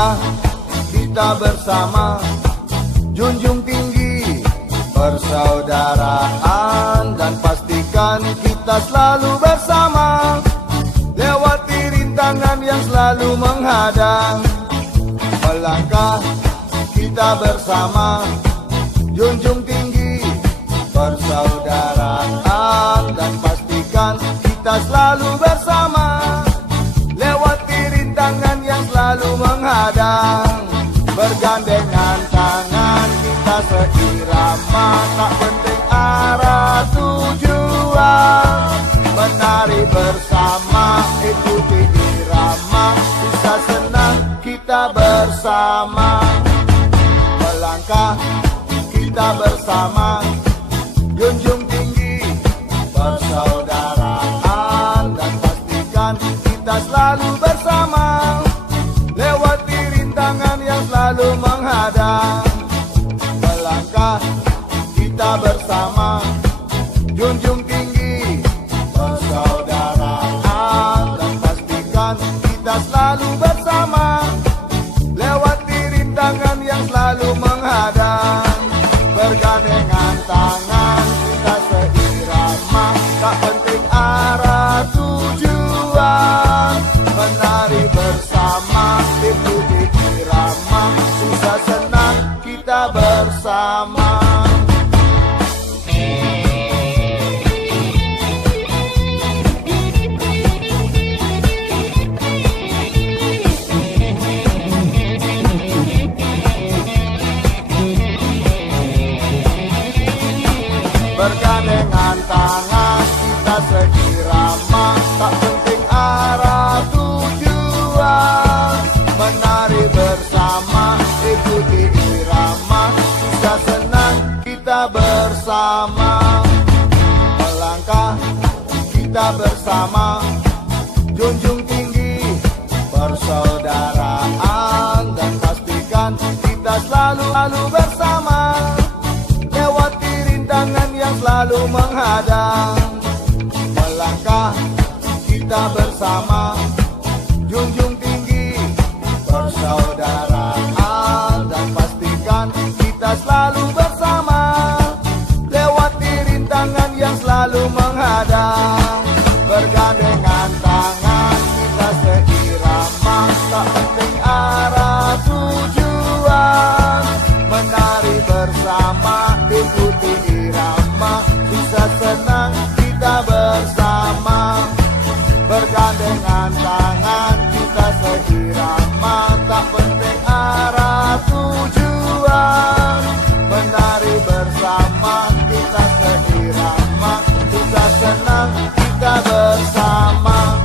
Melangkah kita bersama, junjung tinggi persaudaraan, dan pastikan kita selalu bersama. Lewati rintangan yang selalu menghadang. Melangkah kita bersama, junjung tinggi persaudaraan, dan pastikan kita selalu bersama. Lewati rintangan yang selalu menghadang. Bergandengan tangan kita seirama, tak penting arah tujuan. Menari bersama, ikuti irama, susah senang kita bersama. Melangkah kita bersama, junjung tinggi persaudaraan, dan pastikan kita selalu bersama. Lewati rintangan yang selalu menghadang. Melangkah kita bersama, junjung tinggi persaudaraan, dan pastikan kita selalu bersama. Lewati rintangan yang selalu menghadang. Bergandengan tangan kita seirama, tak penting arah tujuan. Menari bersama, ikuti irama, susah senang kita bersama. Bergandengan tangan kita seirama, tak penting arah tujuan. Menari bersama, ikuti irama, susah senang kita bersama. Melangkah kita bersama, junjung tinggi persaudaraan, dan pastikan kita selalu bersama. Lewati rintangan yang selalu menghadang. Melangkah kita bersama, junjung tinggi persaudaraan, dan pastikan kita selalu bersama. Lewati rintangan yang selalu menghadang. Bergandengan tangan kita seirama, tak penting arah tujuan. Menari bersama, ikuti irama, bisa senang kita bersama. Bergandengan tangan kita seirama, tak penting arah tujuan. Menari bersama, kita seirama, bisa senang kita bersama.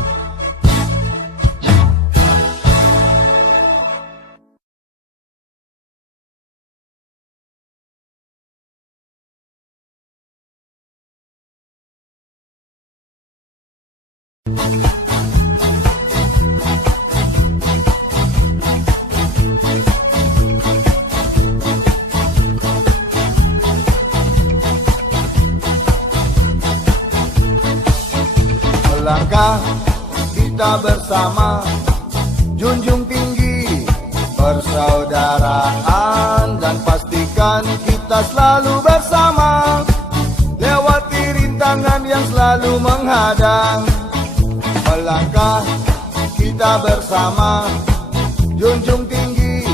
Melangkah kita bersama, junjung tinggi persaudaraan, dan pastikan kita selalu bersama. Lewati rintangan yang selalu menghadang. Melangkah kita bersama, junjung tinggi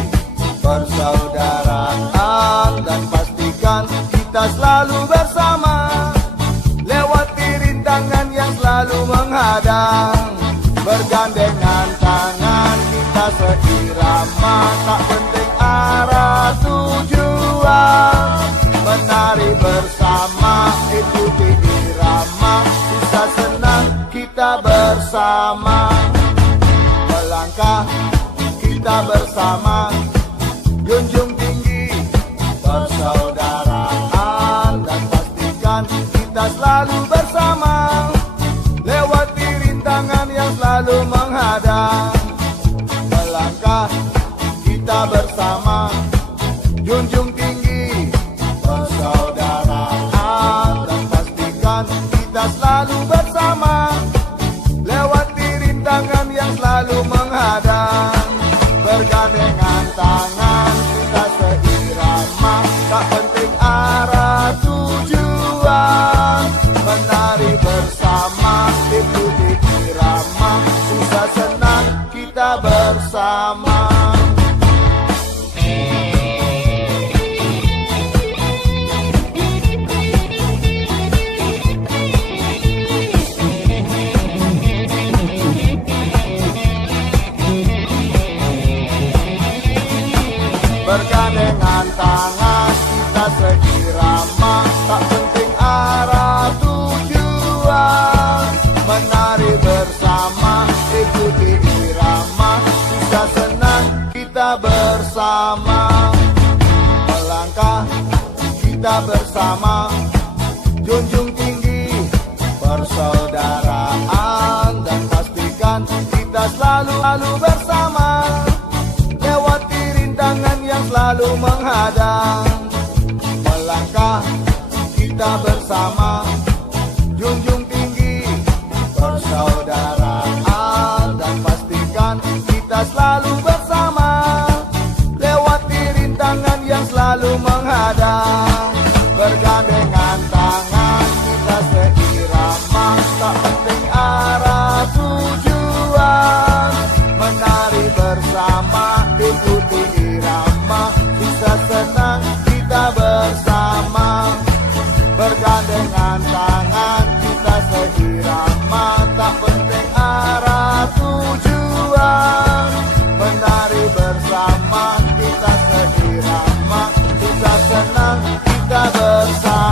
persaudaraan, dan pastikan kita selalu bersama. Lewati rintangan yang selalu menghadang. Bergandengan tangan kita seirama, tak penting arah tujuan. Menari bersama, ikuti irama, susah senang kita bersama. Melangkah kita bersama, junjung tinggi persaudaraan, dan pastikan kita selalu bersama. Lewati rintangan yang selalu menghadang. Melangkah kita bersama, junjung tinggi persaudaraan, dan pastikan kita selalu bersama. Lewati rintangan yang selalu menghadang. Bergandengan Bergandengan tangan kita seirama, tak penting arah tujuan. Menari bersama, ikuti irama, susah senang kita bersama. Melangkah kita bersama, junjung tinggi persaudaraan, dan pastikan kita selalu bersama. Lewati rintangan yang selalu menghadang. Melangkah kita bersama, junjung tinggi persaudaraan, dan pastikan kita selalu bersama. Lewati rintangan yang selalu menghadang. Bergandengan tangan kita seirama, tak penting arah tujuan. Menari bersama, ikuti irama, bisa senang kita bersama. Bergandengan tangan kita seirama, tak penting arah tujuan. Menari bersama kita seirama, bisa senang kita bersama.